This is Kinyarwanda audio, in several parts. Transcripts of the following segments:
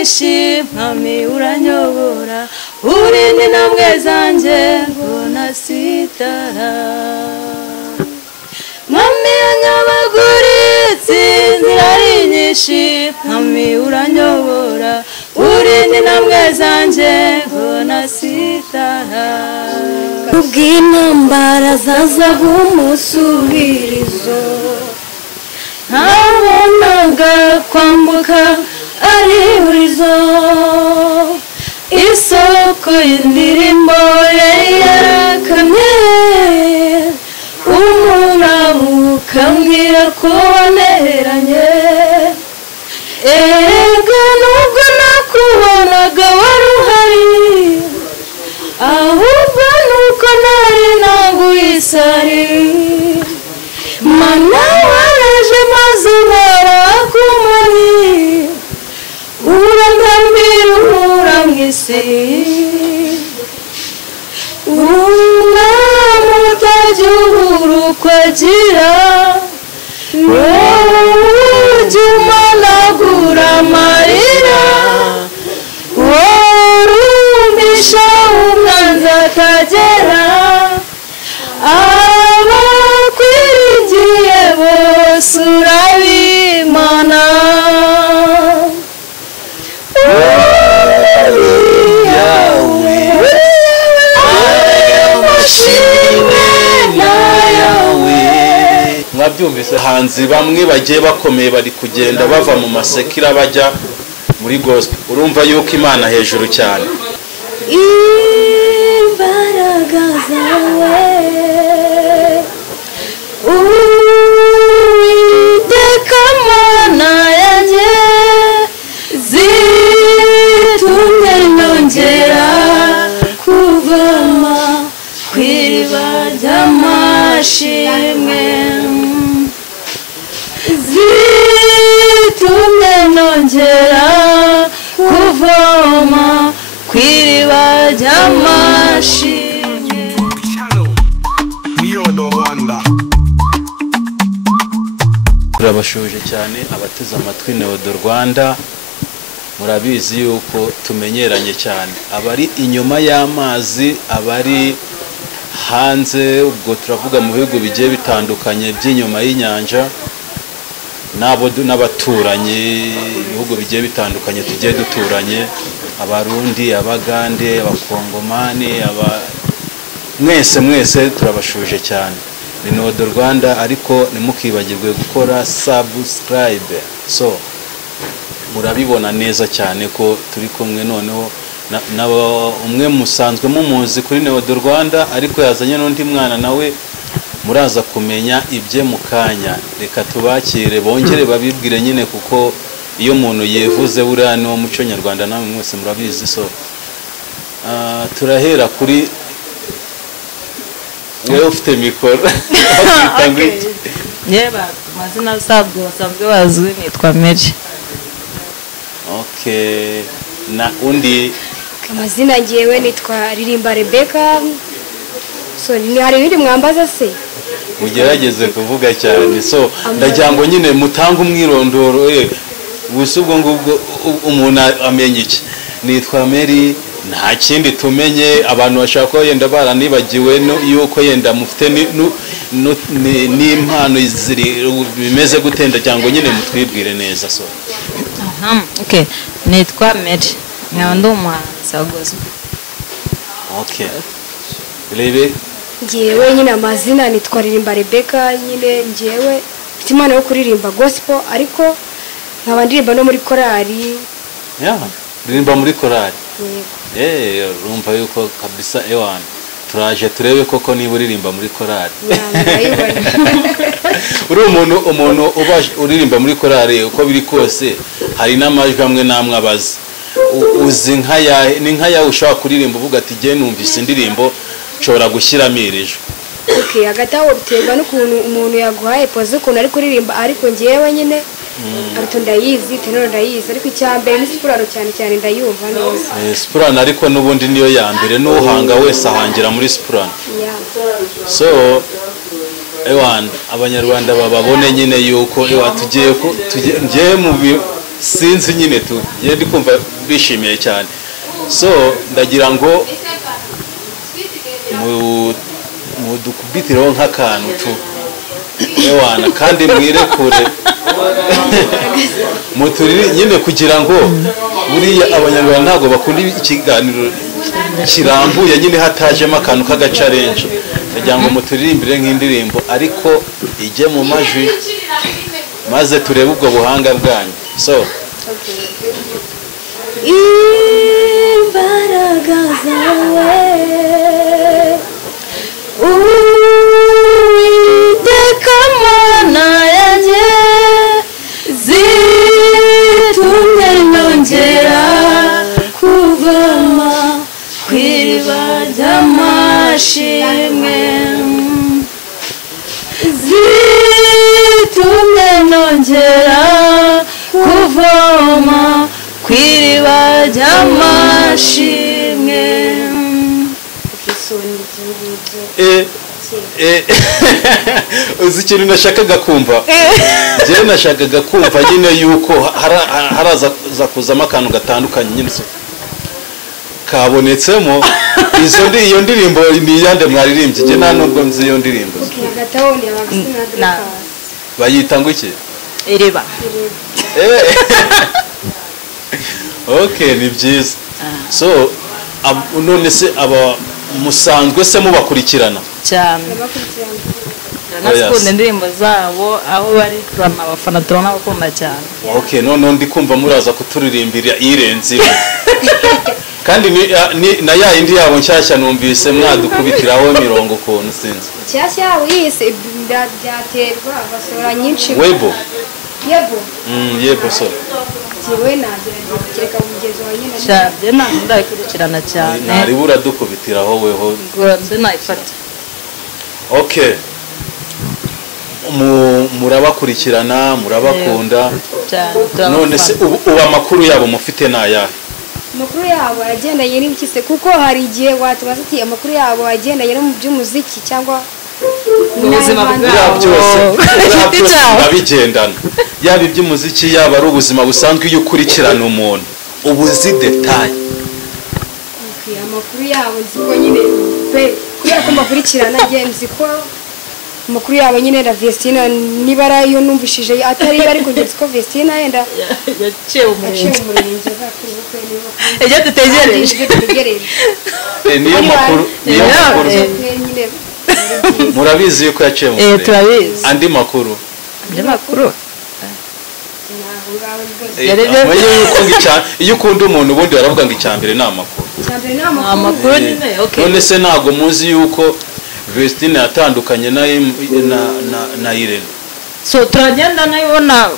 nyinshi mwami uranyobora urinde intambwe zanjye ngo nasitara mwami yanyabaguritse inzira ari nyinshi mwami uranyobora urinde intambwe zanjye ngo nasitara ubw'intambara zaza b'umusubirizo ntabonaga kwambuka ari burizo isoko y'indirimbo yari yarakamye umuntu ukambwira ko waneranye ega nubwo nakubonaga wari uhari ahubwo nuko nari naguhisari mana waraje maze barakumani urangambira uhura mw'isi umwami utajya ubura uko agira ujya umanagura amarira worumisha umwanzi atagera abakwiringiye bose urabimana mwabyumvise hanzi bamwe bagiye bakomeye bari kugenda bava mu masekira bajya muri gospel urumva yuko Imana hejuru cyane imbaraga zawe Uwiteka Mana yanjye zitumye nongera kuvoma kw'iriba ry'amashimwe zitumye nongera kuvoma kw'iriba ry'amashimwe turabashuje cyane abateze amatwi Neodo Rwanda murabizi yuko tumenyeranye cyane abari inyuma y'amazi abari hanze ubwo turavuga mu bihugu bigiye bitandukanye by'inyuma y'inyanja n'abaturanyi ibihugu bigiye bitandukanye tugiye duturanye abarundi abagande abakongomani mwese turabashuje cyane ni Neodo Rwanda ariko nimukibagirwe gukora subscribe so murabibona neza cyane ko turi kumwe noneho umwe musanzwe mumuzi kuri Neodo Rwanda ariko yazanye n'undi mwana nawe muraza kumenya ibye mukanya reka tubakire bongere babibwire nyine kuko iyo umuntu yevuze buriya no muco nyarwanda namwe mwese murabizi so turahera kuri wewe ufite mikoro yeba amazina asabwe basanzwe bazwi nitwa Mary okay na undi amazina ngiyewe nitwa Ririmba Rebecca so ni hari ibindi mwambaza se mugerageze kuvuga cyane so ndagira ngo nyine mutanga umwirondoro ubwo ngubwo umuntu amenye iki nitwa Mary nta kindi tumenye abantu bashaka ko yenda baranibagiwe yuko yenda mufite n'impano ziri bimeze gutenda cyangwa nyine mutwibwire neza so okay nitwa Mary nkaba umuhanzi wa gospel okay rebe ngiyewe nyine amazina nitwa Ririmba Rebecca nyine ngiyewe mfite impano yo kuririmba gospel ariko nkaba ndirimba no muri korali ririmba muri korali urumva yuko kabisa ewana turaje turebe koko niba uririmba muri korali uri umuntu uririmba muri korali uko biri kose hari n'amajwi amwe namwe abazi uzi ni nkaya ushobora kuririmba uvuga ati jye numvise indirimbo nshobora gushyiramo irijo okay agataho biterwa n'ukuntu umuntu yaguhaye pose ukuntu ari kuririmba ariko ngiyewe nyine ariko ndayizi tenor ndayizi ariko icyambere ni soprano cyane ndayumva neza soprano ariko nubundi niyo ya mbere n'uhanga wese ahangira muri soprano so abanyarwanda bababone nyine yuko tugiye mu sinzi nyine tu ndi kumva bishimiye cyane so ndagira ngo mu dukubitireho nk'akantu tu ewana kandi mwirekure muturire nyine kugira ngo buriya abanyarwanda ntabwo bakunda ikiganiro kirambuye nyine hatajemo akantu k'agacarenje kugira ngo muturirimbire nk'indirimbo ariko ijye mu majwi maze turebe ubwo buhanga bwanyu so imbaraga zawe Uwiteka Mana yanjye zitumye nongera kuvoma ku iriba ry'amashimwe zitumye nongera kuvoma ku iriba ry'amashimwe uzi ikintu nashakaga kumva njyewe nashakaga kumva nyine yuko haraza kuzamo akantu gatandukanye nyine kabonetsemo iyo ndirimbo ni iyande mwaririmbye njye nta nubwo nzi iyo ndirimbo bayita ngo iki iriba okay ni byiza so none se aba musanzwe se mubakurikirana cyane nasikunda indirimbo zabo aho bari turana abafana turabakunda cyane okay none ndi kumva muraza kuturirimbira irenze kandi na ya indi yabo nshyashya numvise mwadukubitiraho mirongo ukuntu sinzi nshyashya yabo yise byaterwa basora nyinshi webo yebo so kiwe nagerageza kereka umugezo wa nyine cyane ndakurikirana cyane nari buradukubitiraho weho rwose nayifata okay murabakurikirana murabakunda none se ubu amakuru yabo mufite nayahe amakuru yabo agendanye n'ibikise kuko hari igihe watubaza ati amakuru yabo agendanye no mu by'umuziki cyangwa ubuzima byose babigendana yaba iby'umuziki yaba ari ubuzima busanzwe iyo ukurikirana umuntu ubuzi detaye amakuru yabo nziko nyine kubera ko mbakurikirana ngenzi ko amakuru yabo nyine na Vestina niba arayo numvishije atari ariko ngenzi ko Vestina yenda yaciye umurenge ejye dutegereje niyo makuru murabizi yuko yaciye umurenge turabizi andi makuru iyo ukunda umuntu ubundi baravuga ngo icyambere ni amakuru nyine none se ntabwo muzi yuko Vestina yatandukanye na Irene so turagenda nayibona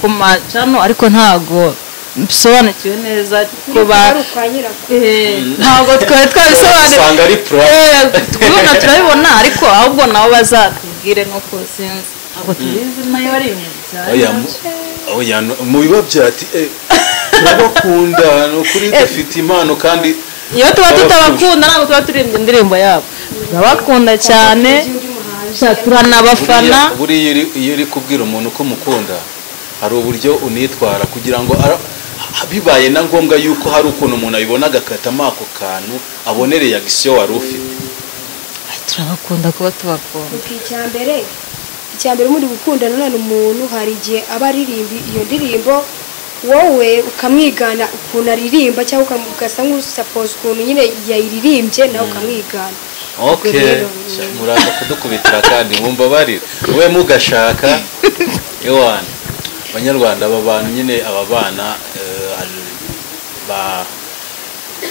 ku macano ariko ntago bisobanukiwe neza ko ntabwo twari twabisobanura usanga ari pro twibona turabibona ariko ahubwo nabo bazatubwire nuko sinzi ntabwo tubizi nayo ari oya mu bibabyo ati turabakunda no kuri dufite impano kandi iyo tuba tutabakunda ntabwo tuba turirimba indirimbo yabo turabakunda cyane turanabafana buriya iyo uri kubwira umuntu ko mukunda hari uburyo unitwara kugira ngo bibaye na ngombwa yuko hari ukuntu umuntu abibona agakatamo ako kantu abonereye agisiyo wari ufite turabakunda kuba tubakunda icyambere muri gukunda none umuntu hari igihe aba aririmba iyo ndirimbo wowe ukamwigana ukuntu aririmba cyangwa ugasa nk'usapoza ukuntu nyine yayiririmbye nawe ukamwigana okay muraza kudukubitira kandi mumbabarira wowe mugashaka ewana abanyarwanda aba bantu nyine aba bana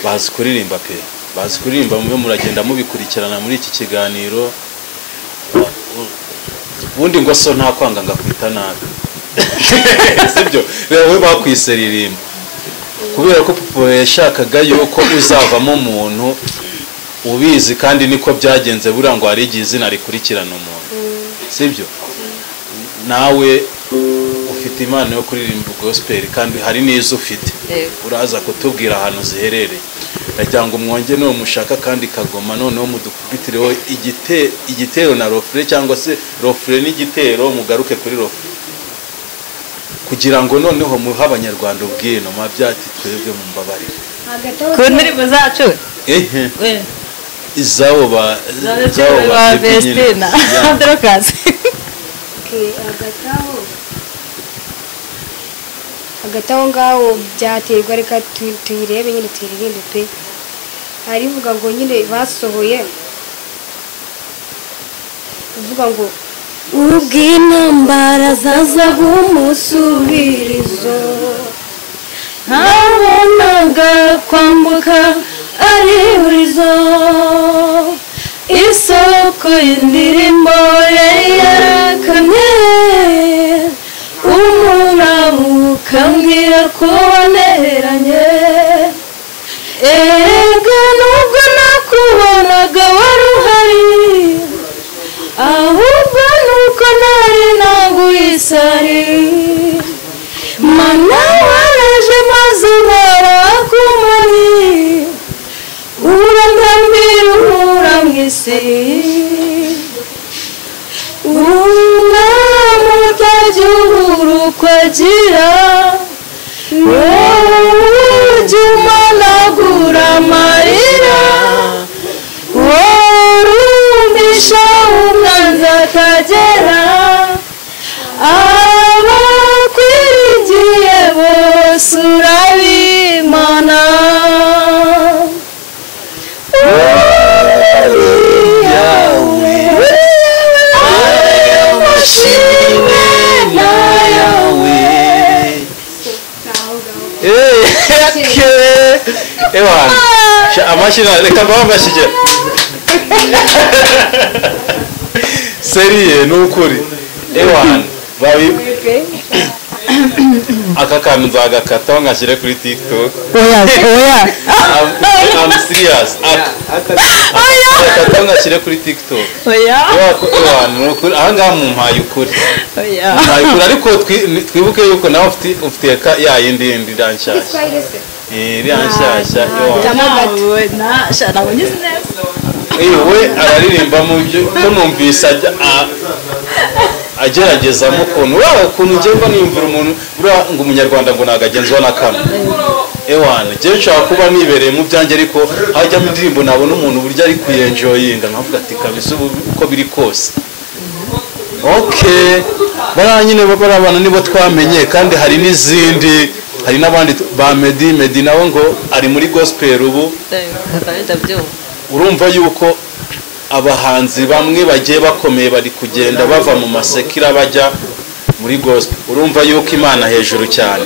bazi kuririmba pe bazi kuririmba mube muragenda mubikurikirana muri iki kiganiro ubundi ngo so nta kwanga ngakwita nabi sibyo rero bakwise kubera ko Popo yashakaga yuko uzavamo umuntu ubizi kandi niko byagenze buriya ngo hari igihe izina rikurikirana umuntu sibyo nawe ufite impano yo kuririmba gospel kandi hari n'izo ufite uraza kutubwira ahantu ziherereye ndagira ngo mwonge no mushaka kandi kagoma noneho mudukubitireho igitero na rofre cyangwa se rofre n'igitero mugaruke kuri rofre kugira ngo noneho muhe abanyarwanda ubwino mabyati twebwe mu mbabarire ku ndirimbo zacu izabo ba Vestina Dorcas hagati aho ngaho byaterwa reka tuyirebe nyine tuyiririmbe pe harivuga ngo nyine basohoye uvuga ngo ubw'intambara zazaga umusubirizo ntabonaga kwambuka ari burizo isoko y'indirimbo yarakamye umurabo ukambwira ko waneranye ega nubwo nakubonaga wari uhari ahubwo nuko nari naguhisari mana waraje maze barakumari urangambira uhura mu isi umwami utajya ubura uko agira wowe ujya umanagura amarira wowe urumisha umwanzi akagera abakwiringiye bose urabimana amashina reka mbabashije seriye nukuri ewan babi aka kantu nzagakata ngashyire kuri TikTok oya I'm serious akata ngashyire kuri TikTok oya ewan nukuri aha ngaha mu mpaye ukuri oya ariko twibuke yuko nawe ufite ya yindi iranshyashya iranshyashya we araririmba mu byo ko numvise ageragezamo ukuntu ukuntu ngenda nimvura umuntu ngo umunyarwanda ngo nagagenzwa na kamwe ewana je nshaka kuba nibereye mu byanjye ariko hajya mu ndirimbo nabona umuntu burya ari kuyenjoyinga nkavuga ati kabisa uko biri kose okay baranyine barabana nibo twamenye kandi hari n'izindi hari n'abandi ba Medi nawe ngo ari muri gospel ubu urumva yuko abahanzi bamwe bagiye bakomeye bari kugenda bava mu masekira bajya muri gospel urumva yuko Imana hejuru cyane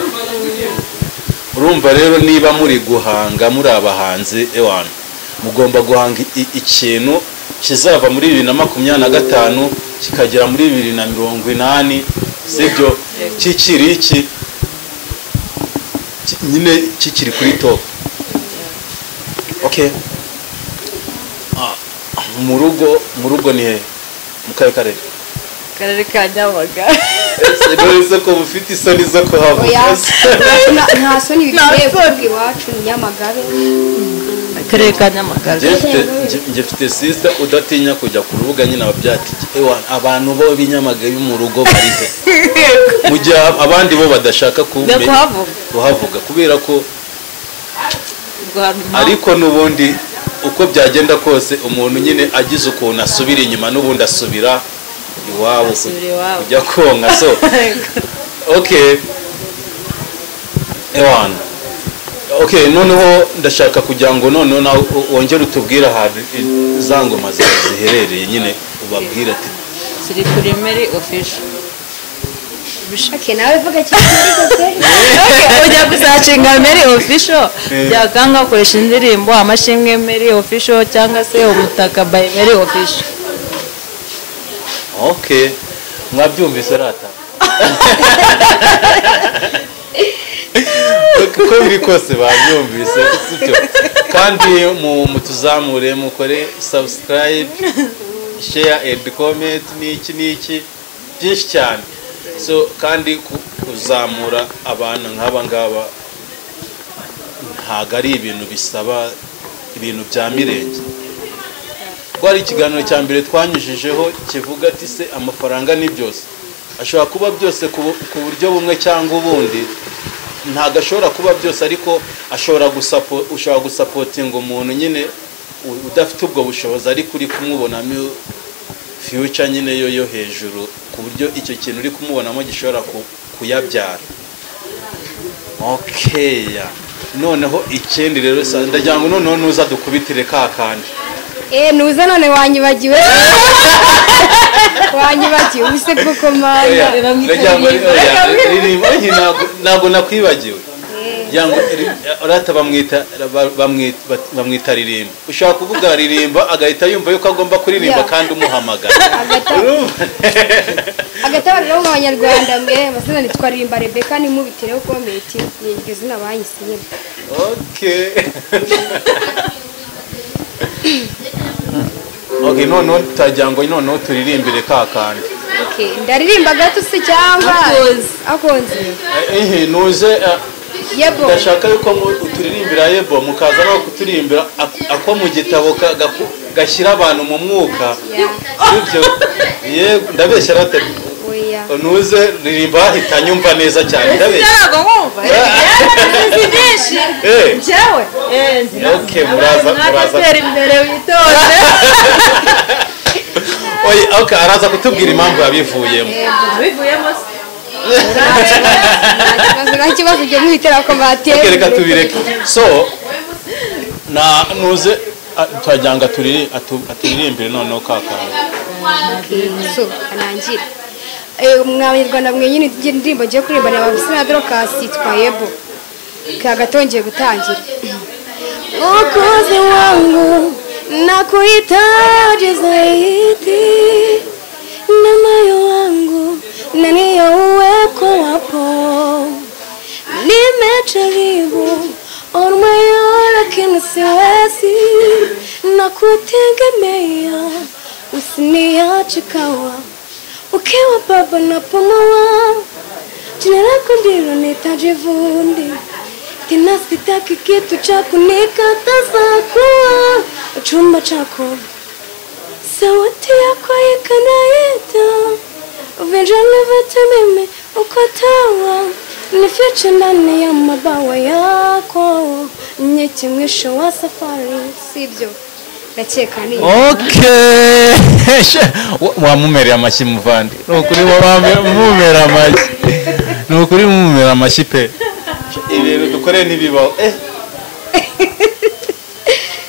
urumva rero niba muri guhanga muri abahanzi ewana mugomba guhanga ikintu kizava muri 2025 kikagera muri 2080 sibyo kikiri iki nyine kikiri kuri top okay mu rugo ni he mukaye karere ka Nyamaga se ko ufite isoni zo kuhava nta soni bigiye kuvuga iwacu ni Nyamagabe akarere ka Nyamaga nje mfite sister udatinya kujya ku rubuga nyine ababyati abantu bo b'inyamagabe mu rugo barihe mu gihe abandi bo badashaka kuhavuga kubera ko ariko n'ubundi uko byagenda kose umuntu nyine agize ukuntu asubira inyuma n'ubundi asubira iwabo kujya konka so okay ewan okay noneho ndashaka kugira ngo noneho wongere utubwire ahantu za ngoma ziherereye nyine ubabwira ati ziri kuri Mary Official bishake nawe vuga cyane gose ujya gusacinga Mary Official byakanga ukoresha indirimbo amashimwe Mary Official cyangwa se umutaka by Mary Official okay mwabyumvise rata ko biri kose babyumvise sibyo kandi mutuzamure mukore subscribe share and comment niki byinshi cyane so kandi kuzamura abantu nk'aba ngaba ntago ari ibintu bisaba ibintu bya mirenge twari ikiganiro cya mbere twanyujijeho kivuga ati se amafaranga ni byose ashobora kuba byose ku buryo bumwe cyangwa ubundi, ntabwo ashobora kuba byose, ariko ushobora gusapotinga umuntu nyine udafite ubwo bushobozi ariko uri kumubonamo future nyine yo hejuru, ku buryo icyo kintu uri kumubonamo gishobora kuyabyara. Okay, noneho ikindi rero ndagira ngo noneho nuza dukubitire ka kandi. Nuza none wanyibagiwe. Wanyibagiwe use koko mana. Ntabwo nakwibagiwe. Yango urata bamwita ririmba. Ushaka kuvuga ririmba agahita yumva yuko agomba kuririmba kandi umuhamagara. Agataba rero nk'abanyarwanda mwe basana nitwa Ririmba Rebecca ni mubitireho comment niryo zina banyisiye. Okay. Okay, none tujyango none turirimbire ka kandi. Okay, ndaririmba gato se cyangwa akonze. Nuze Yebo. Ndashaka yuko turirimbira yebo mukaza no kuturimbira ako mu gitabo gashyira abantu mu mwuka. Sibyo? Yego ndabeshya rate. Oya. Nuze ririmba hitanyumva neza cyane ndabeshya. Ntabwo nkumva. Sindishi. Cyawe. Okay, muraza. Imbere witonde. Oye, okay, araza kutubwira impamvu yabivuyemo. Bivuyemo Ntakibazo cyo mwitera ko bateye. Okay, reka tubireke. So nuze twajyanga turirimbire noneho kakanga. So anangira. Mwabanyarwanda mwe nyine ndirimbo giye kuririmba n'abafisina Dorcas yitwa Yebo. Kagatongeye gutangira. Okoze wangu nakuhitaji zaidi na moyo wangu nani uweko wapo, nimejaribu on my own lakini siwezi nakutegemea, usiniache kawa ukiwa baba na pumua, jina lako ndilo nitajivunia. Tena sitaki kitu cha kunikataza kuwa chumba chako, sauti yako ikanaita vijana vyote mimi ukatawa, nifiche ndani ya mabawa yako, nyeti mwisho wa safari. Sibyo ndakeka ni Okay. Wamumera amashyi muvandi. Nukuri wamumera amashyi. Nukuri mumera amashyi pe. Ibintu dukore nibibaho.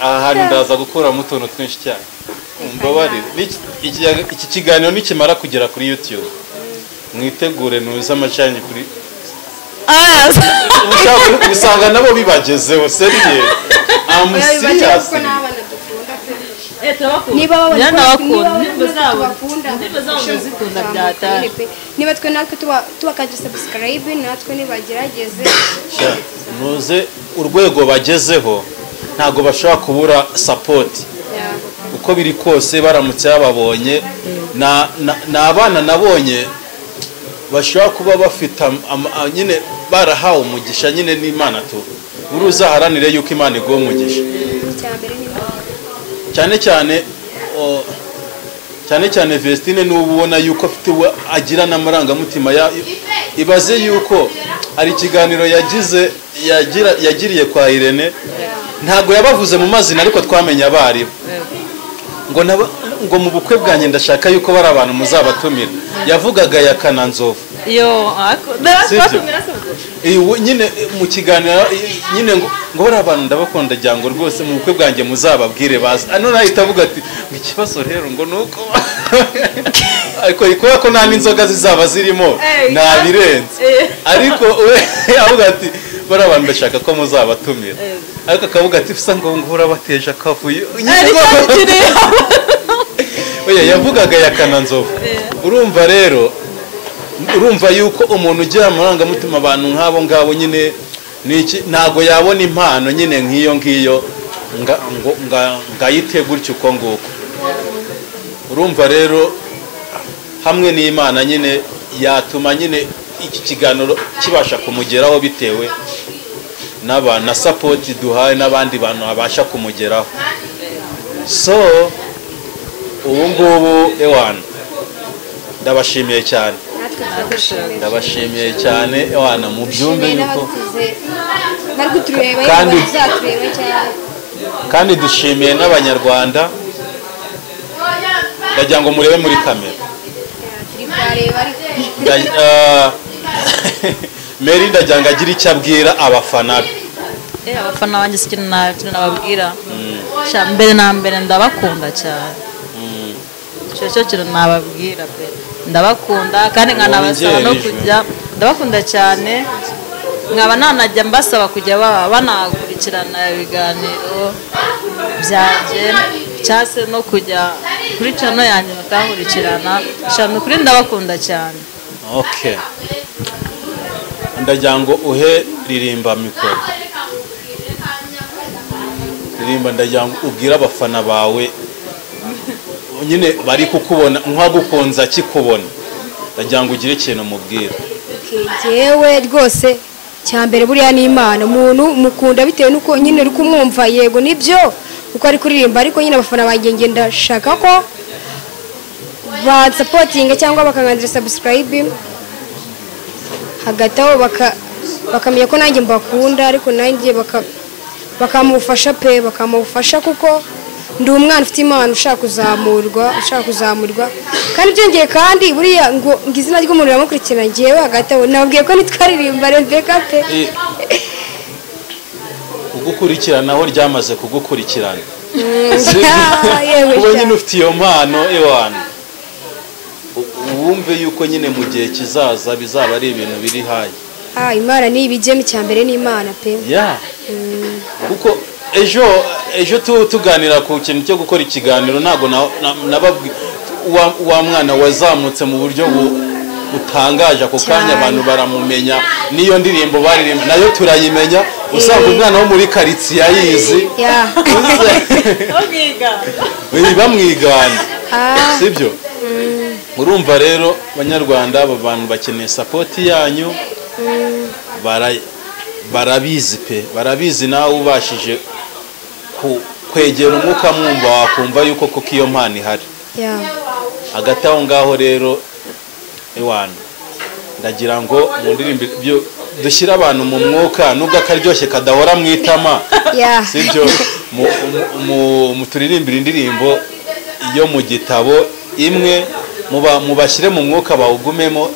Aha ndaza gukura mu tuntu twinshi cyane. Mbabarire. Iki kiganiro nikimara kugera kuri YouTube. Mwitegure nuza amacanye kuri. Usanga nabo bibagezeho seriye. Serious. niba niba twe natwe tubakaje subscribe natwe nibagerageze nuze urwego bagezeho ntago bashobora kubura support uko biri kose baramutse bababonye na abana nabonye bashobora kuba bafite nyine barahawe umugisha nyine n'Imana tu uruzaharanire yuko Imana iguha umugisha cyane Vestine n'ubona yuko afite agira n'amarangamutima ibaze yuko ari ikiganiro yagiriye kwa Irene ntago yabavuze mu mazina ariko twamenye abari ngo mu bukwe bwanjye ndashaka yuko bari abantu muzabatumira yavugaga ya Kananzovu nyine mu kiganiro nyine ngo bari abantu ndabakunda jyango rwose mu bukwe bwanjye muzababwire bazi none ahita avuga ati ikibazo rero ngo nuko ariko ikuba ko nta n'inzoga zizaba zirimo nabirenze ariko we avuga ati bari abantu ndashaka ko muzabatumira ariko akavuga ati bisa ngo ngura bateje akavuyo oya yavugaga ya Kananzovu urumva rero urumva yuko umuntu ugira amarangamutima abantu nk'abo ngabo nyine ntago yabona impano nyine nk'iyo ngayite gutyo uko nguko urumva rero hamwe n'Imana nyine yatuma nyine iki kiganiro kibasha kumugeraho bitewe na support duhaye n'abandi bantu abasha kumugeraho so ubu ngubu ewana ndabashimiye cyane natwe turagushimira ndabashimiye cyane wana mu byumve yuko bari kutureba Kandi- bazatureba cyane kandi dushimiye n'abanyarwanda ndagira ngo murebe muri kamera turi kubareba ariko Mary ndagira ngo agire icyo abwira abafana be abafana banjye si ikintu nababwira mbere na mbere ndabakunda cyane icyo cyo kintu nababwira pe ndabakunda kandi nkanabasaba no kujya ndabakunda cyane nkaba nanajya mbasaba kujya banakurikirana ibiganiro byanjye cyangwa se no kujya kuri channel yanjye bakankurikirana cyane kuri ndabakunda cyane okay ndagira ngo uhe ririmba mikoro ririmba ndagira ngo ubwire abafana bawe nyine bari kukubona nk'agukunza kikubona ndagira ngo ugire ikintu mubwira jewe rwose cyambere buriya ni Imana umuntu mukunda bitewe nuko nyine uri kumwumva yego nibyo uko ari kuririmba ariko nyine abafana banjye ndashaka ko ba supporting cyangwa bakangandira subscribe hagati aho bakamenya ko nanjye mbakunda ariko nanjye bakamufasha pe bakamufasha kuko ndi umwana ufite impano ushaka kuzamurwa kandi byongeye kandi buriya ngo izina ry'umuntu yamukurikirana ngewe hagati aho nabwiye ko nitwaririmba Rebecca pe kugukurikirana aho ryamaze kugukurikirana yewe uba nyine ufite iyo mpano ewana wumve yuko nyine mu gihe kizaza bizaba ari ibintu biri hayi Imana ni ibigemi cyambere ni Imana pe ya kuko ejo tuganira ku kintu cyo gukora ikiganiro ntago nababwi wa mwana wazamutse mu buryo butangaje ako kanya abantu baramumenya niyo ndirimbo baririmba nayo turayimenya usanga umwana wo muri karitsiye ayizi bamwigana sibyo urumva rero abanyarwanda aba bantu bakeneye sapoti yanyu barabizi pe barabizi nawe ubashije kwegera umwuka mwumva wakumva yuko koko iyo mpano ihari hagati aho ngaho rero ewana ndagira ngo mu ndirimbo dushyire abantu mu mwuka nubwo akaryoshye kadahora mu itama sibyo turirimbira indirimbo yo mu gitabo imwe mubashyire mu mwuka bawugumemo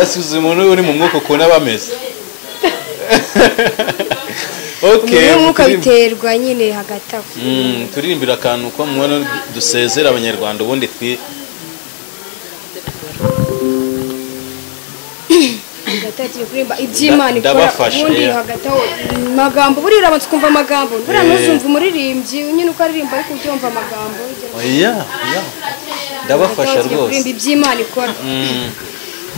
asuze umuntu uri mu mwuka ukuntu aba ameze okay umwuka biterwa nyine hagati aho turirimbira akantu ko mubona dusezera abanyarwanda ubundi iby'Imana ikora ubundi hagati aho magambo buriya urabanza ukumva amagambo buriya ntuzumva umuririmbyi nyine uko aririmba ariko ubyumva amagambo ndabafasha rwose iby'Imana ikora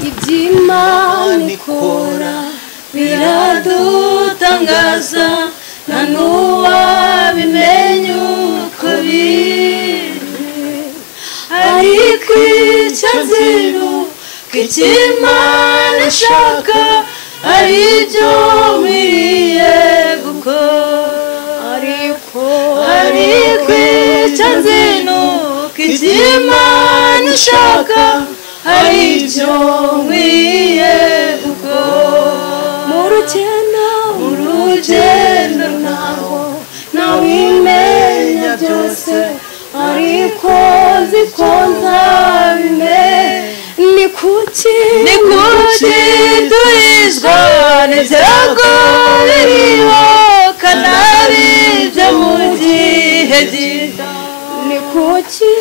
iby'Imana ikora biradutangaza nta n'uwabimenya uko biri ariko icyo nzi ko icy'Imana ishaka ari byo nkwiriye gukora ariko icyo nzi ko icy'Imana ishaka ari byo nkwiriye gukora mu rugendo ntawimenya byose ariko ziko nzabimenya ni kuki turizwa n'ibyago biriho kanari byo mu gihe gito ni kuki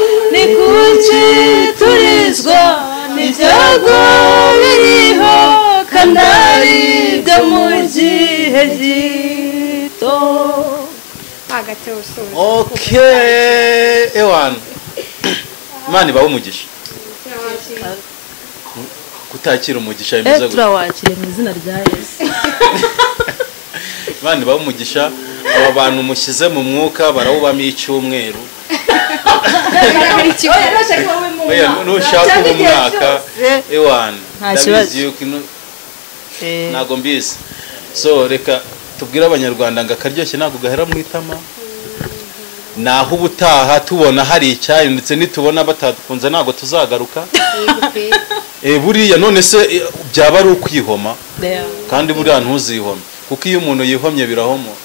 turizwa n'ibyago biriho kanari byo mu gihe gito okay ewan Imana ibahe umugisha kutakira umugisha bimeze gute turawakire mu izina rya Yesu Imana ibahe umugisha aba bantu mushyize mu mwuka barawubamo icyumweru nushaka ubu mwaka ewan ndabizi yuko ntago mbizi so reka tubwire abanyarwanda ngo akaryoshye ntabwo gahera mu itama naho ubutaha tubona hari icyahindutse nitubona batadukunze ntabwo tuzagaruka buriya none se byaba ari ukwihoma Yeah. kandi buriya ntuzihome kuko iyo umuntu yihomye birahomo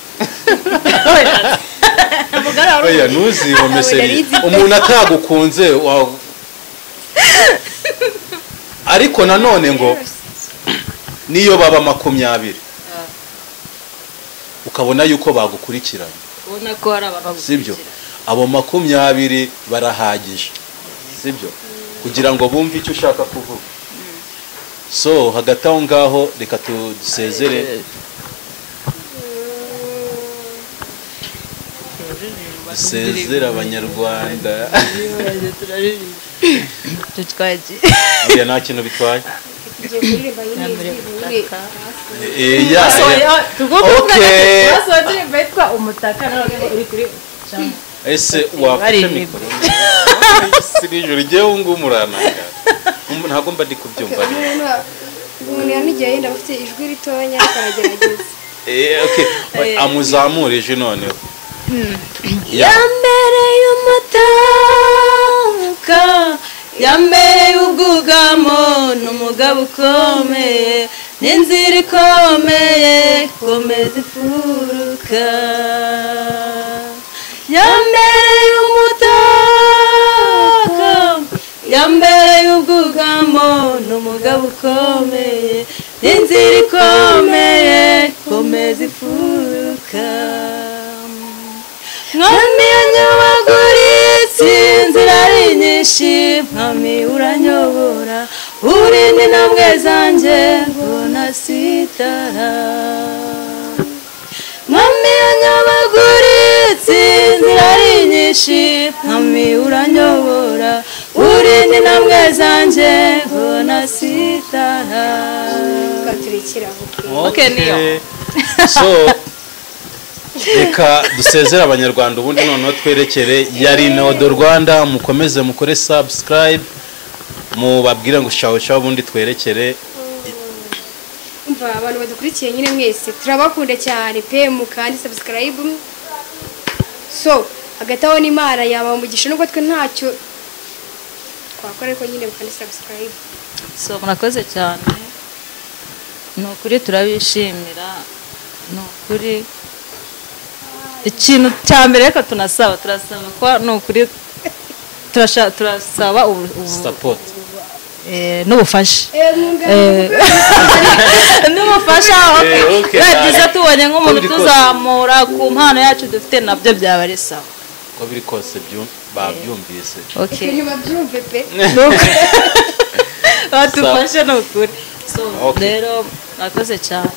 oya ntuzihome seri umuntu atagukunze ariko nanone ngo niyo baba 20 ukabona yuko bagukurikiranye ubona ko hari abantu sibyo abo 20 barahagije sibyo kugira ngo bumve icyo ushaka kuvuga so hagati aho ngaho reka dusezere dusezere abanyarwanda tutwaje oya nta kintu bitwaye tugiye kuririmba nyine tugomba umutaka uri kuri ese wafashe mikoro sinijoro ngewe ngumuranaga ntabwo mba ndi kubyumva umuntu yanigiye yenda afite ijwi ritonya ariko aragerageza okay amuzamurije noneho yambereye umutaka yambereye ubwugamo n'umugabo ukomeye n'inzira ikomeye komeza ifuruka yambereye umutaka yambereye ubwugamo n'umugabo ukomeye n'inzira ikomeye komeza ifuruka mwami yanyabaguritse inzira ari nyinshi mwami uranyobora urinde intambwe zanjye ngo ntasitara mwami yanyabaguritse inzira ari nyinshi mwami uranyobora urinde intambwe zanjye ngo ntasitara turekeraho niyo so reka dusezere abanyarwanda ubundi noneho twerekere yari Nodo Rwanda mukomeze mukore subscribe mubabwire ngo shawo shawo ubundi twerekere umva abantu badukurikiye nyine mwese turabakunda cyane pe mukandi subscribe so hagati aho n'Imana yaba umugisha nubwo twe ntacyo twakora ariko nyine mukandi subscribe so murakoze cyane ni ukuri turabishimira ni ukuri ikintu cya mbere reka turasaba ko ni ukuri turasaba support n'ubufasha n'ubufasha yagize tubonye nk'umuntu tuzamura ku mpano yacu dufite nabyo byaba ari sawa ko biri kose babyumvise ntibabyumve pe badufashe ni ukuri rero murakoze cyane